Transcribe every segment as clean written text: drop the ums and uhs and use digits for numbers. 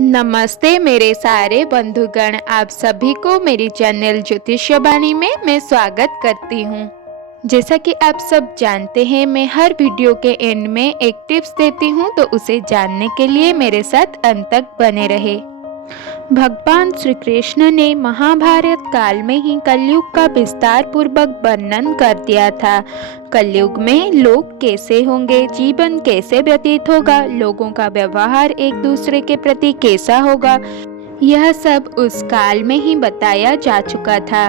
नमस्ते मेरे सारे बंधुगण, आप सभी को मेरी चैनल ज्योतिष्य वाणी में मैं स्वागत करती हूँ। जैसा कि आप सब जानते हैं, मैं हर वीडियो के एंड में एक टिप्स देती हूँ, तो उसे जानने के लिए मेरे साथ अंत तक बने रहे। भगवान श्री कृष्ण ने महाभारत काल में ही कलयुग का विस्तार पूर्वक वर्णन कर दिया था। कलयुग में लोग कैसे होंगे, जीवन कैसे व्यतीत होगा, लोगों का व्यवहार एक दूसरे के प्रति कैसा होगा, यह सब उस काल में ही बताया जा चुका था।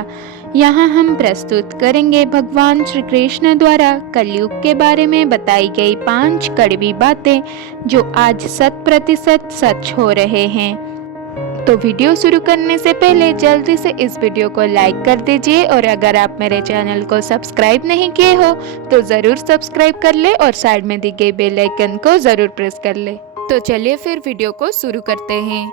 यहाँ हम प्रस्तुत करेंगे भगवान श्री कृष्ण द्वारा कलयुग के बारे में बताई गई 5 कड़वी बातें, जो आज 100% सच हो रहे हैं। तो वीडियो शुरू करने से पहले जल्दी से इस वीडियो को लाइक कर दीजिए, और अगर आप मेरे चैनल को सब्सक्राइब नहीं किए हो तो ज़रूर सब्सक्राइब कर ले और साइड में दी गई बेल आइकन को ज़रूर प्रेस कर ले। तो चलिए फिर वीडियो को शुरू करते हैं।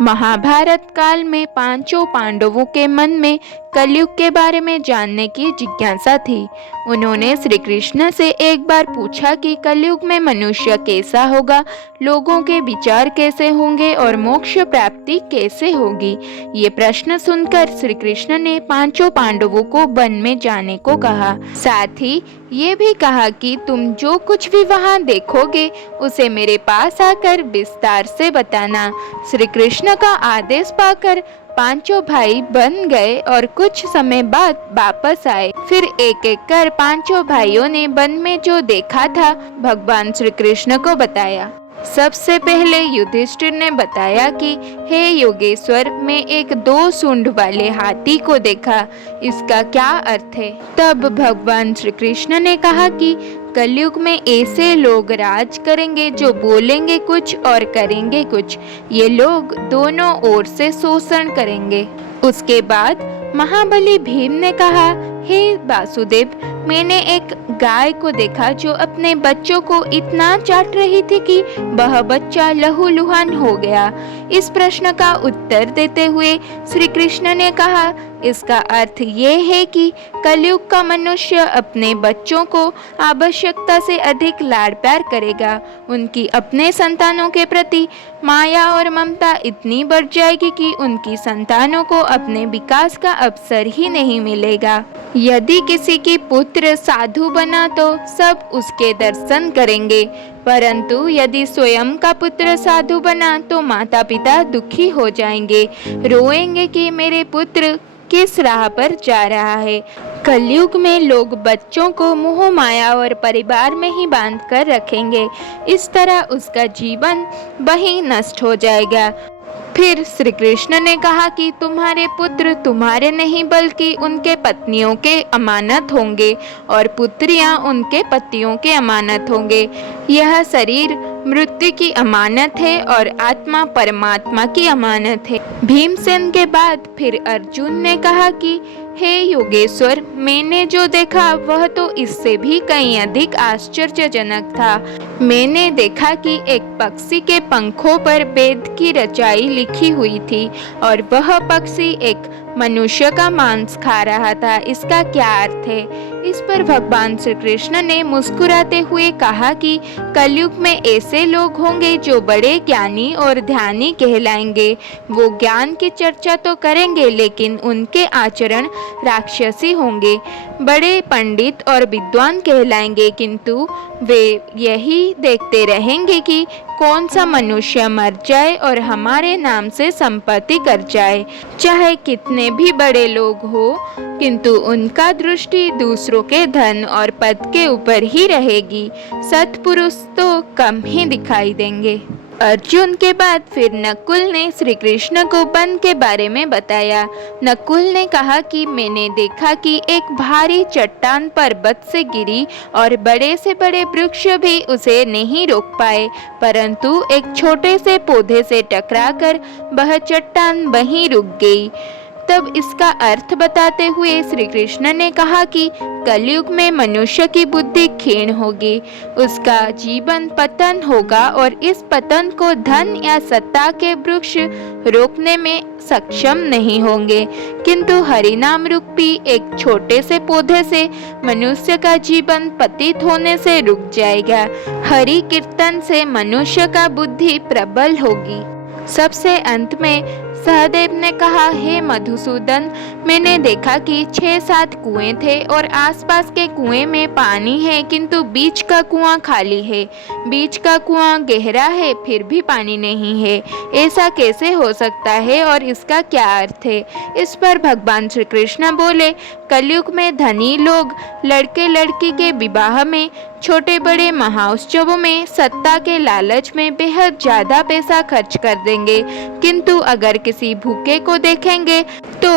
महाभारत काल में 5 पांडवों के मन में कलयुग के बारे में जानने की जिज्ञासा थी। उन्होंने श्री कृष्ण से एक बार पूछा कि कलयुग में मनुष्य कैसा होगा, लोगों के विचार कैसे होंगे और मोक्ष प्राप्ति कैसे होगी। ये प्रश्न सुनकर श्री कृष्ण ने 5 पांडवों को वन में जाने को कहा। साथ ही ये भी कहा कि तुम जो कुछ भी वहाँ देखोगे उसे मेरे पास आकर विस्तार से बताना। श्री कृष्ण का आदेश पाकर 5 भाई बन गए और कुछ समय बाद वापस आए। फिर एक एक कर 5 भाइयों ने वन में जो देखा था भगवान श्री कृष्ण को बताया। सबसे पहले युधिष्ठिर ने बताया कि हे योगेश्वर, मैं एक 2 सूंड वाले हाथी को देखा, इसका क्या अर्थ है। तब भगवान श्री कृष्ण ने कहा कि कलयुग में ऐसे लोग राज करेंगे जो बोलेंगे कुछ और करेंगे कुछ। ये लोग दोनों ओर से शोषण करेंगे। उसके बाद महाबली भीम ने कहा, हे वासुदेव, मैंने एक गाय को देखा जो अपने बच्चों को इतना चाट रही थी कि वह बच्चा लहूलुहान हो गया। इस प्रश्न का उत्तर देते हुए श्री कृष्ण ने कहा, इसका अर्थ ये है कि कलयुग का मनुष्य अपने बच्चों को आवश्यकता से अधिक लाड़ प्यार करेगा। उनकी अपने संतानों के प्रति माया और ममता इतनी बढ़ जाएगी कि उनकी संतानों को अपने विकास का अवसर ही नहीं मिलेगा। यदि किसी की पुत्र साधु बना तो सब उसके दर्शन करेंगे, परंतु यदि स्वयं का पुत्र साधु बना तो माता पिता दुखी हो जाएंगे, रोएंगे कि मेरे पुत्र किस राह पर जा रहा है। कलयुग में लोग बच्चों को मोह माया और परिवार में ही बांध कर रखेंगे। इस तरह उसका जीवन वहीं नष्ट हो जाएगा। फिर श्री कृष्ण ने कहा कि तुम्हारे पुत्र तुम्हारे नहीं बल्कि उनके पत्नियों के अमानत होंगे और पुत्रियां उनके पतियों के अमानत होंगे। यह शरीर मृत्यु की अमानत है और आत्मा परमात्मा की अमानत है। भीमसेन के बाद फिर अर्जुन ने कहा कि हे योगेश्वर, मैंने जो देखा वह तो इससे भी कहीं अधिक आश्चर्यजनक था। मैंने देखा कि एक पक्षी के पंखों पर वेद की रचाई लिखी हुई थी और वह पक्षी एक मनुष्य का मांस खा रहा था। इसका क्या अर्थ है। इस पर भगवान श्री कृष्ण ने मुस्कुराते हुए कहा कि कलयुग में ऐसे लोग होंगे जो बड़े ज्ञानी और ध्यानी कहलाएंगे। वो ज्ञान की चर्चा तो करेंगे लेकिन उनके आचरण राक्षसी होंगे। बड़े पंडित और विद्वान कहलाएंगे, किंतु वे यही देखते रहेंगे कि कौन सा मनुष्य मर जाए और हमारे नाम से संपत्ति कर जाए। चाहे कितने भी बड़े लोग हो, किंतु उनका दृष्टि दूसरों के धन और पद के ऊपर ही रहेगी। सत्पुरुष तो कम ही दिखाई देंगे। अर्जुन के बाद फिर नकुल ने श्री कृष्ण को वन के बारे में बताया। नकुल ने कहा कि मैंने देखा कि एक भारी चट्टान पर्वत से गिरी और बड़े से बड़े वृक्ष भी उसे नहीं रोक पाए, परंतु एक छोटे से पौधे से टकराकर वह चट्टान वहीं रुक गई। तब इसका अर्थ बताते हुए श्री कृष्ण ने कहा कि कलयुग में मनुष्य की बुद्धि क्षीण होगी, उसका जीवन पतन होगा और इस पतन को धन या सत्ता के वृक्ष रोकने में सक्षम नहीं होंगे, किंतु हरिनाम रूपी एक छोटे से पौधे से मनुष्य का जीवन पतित होने से रुक जाएगा। हरि कीर्तन से मनुष्य का बुद्धि प्रबल होगी। सबसे अंत में सहदेव ने कहा, हे मधुसूदन, मैंने देखा कि 6-7 कुएं थे और आसपास के कुएं में पानी है, किंतु बीच का कुआं खाली है। बीच का कुआं गहरा है, फिर भी पानी नहीं है। ऐसा कैसे हो सकता है और इसका क्या अर्थ है? इस पर भगवान श्री कृष्ण बोले, कलयुग में धनी लोग लड़के लड़की के विवाह में, छोटे बड़े महाउत्सवों में, सत्ता के लालच में बेहद ज्यादा पैसा खर्च कर देंगे, किंतु अगर किसी भूखे को देखेंगे तो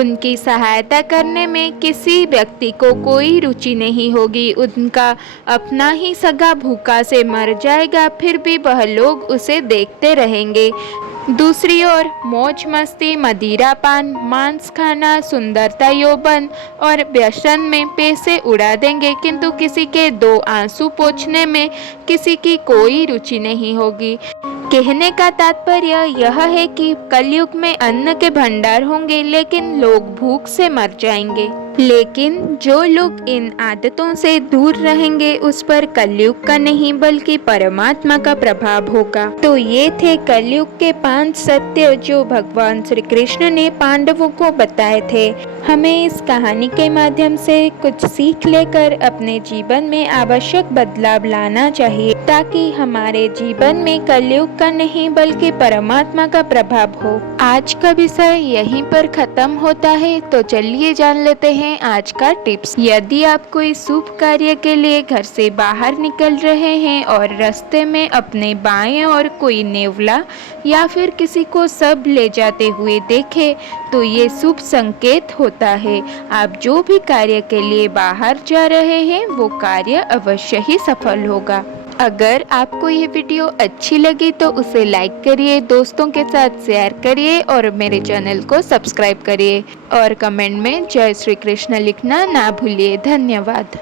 उनकी सहायता करने में किसी व्यक्ति को कोई रुचि नहीं होगी। उनका अपना ही सगा भूखा से मर जाएगा, फिर भी वह लोग उसे देखते रहेंगे। दूसरी ओर मौज मस्ती, मदिरा पान, मांस खाना, सुंदरता यौवन और व्यसन में पैसे उड़ा देंगे, किंतु किसी के 2 आंसू पोंछने में किसी की कोई रुचि नहीं होगी। कहने का तात्पर्य यह है कि कलयुग में अन्न के भंडार होंगे, लेकिन लोग भूख से मर जाएंगे। लेकिन जो लोग इन आदतों से दूर रहेंगे, उस पर कलयुग का नहीं बल्कि परमात्मा का प्रभाव होगा। तो ये थे कलयुग के 5 सत्य जो भगवान श्री कृष्ण ने पांडवों को बताए थे। हमें इस कहानी के माध्यम से कुछ सीख लेकर अपने जीवन में आवश्यक बदलाव लाना चाहिए, ताकि हमारे जीवन में कलयुग का नहीं बल्कि परमात्मा का प्रभाव हो। आज का विषय यहीं पर खत्म होता है, तो चलिए जान लेते हैं आज का टिप्स। यदि आप कोई शुभ कार्य के लिए घर से बाहर निकल रहे हैं और रास्ते में अपने बाएं और कोई नेवला या फिर किसी को सब ले जाते हुए देखे, तो ये शुभ संकेत होता है। आप जो भी कार्य के लिए बाहर जा रहे हैं, वो कार्य अवश्य ही सफल होगा। अगर आपको ये वीडियो अच्छी लगी तो उसे लाइक करिए, दोस्तों के साथ शेयर करिए और मेरे चैनल को सब्सक्राइब करिए और कमेंट में जय श्री कृष्ण लिखना ना भूलिए। धन्यवाद।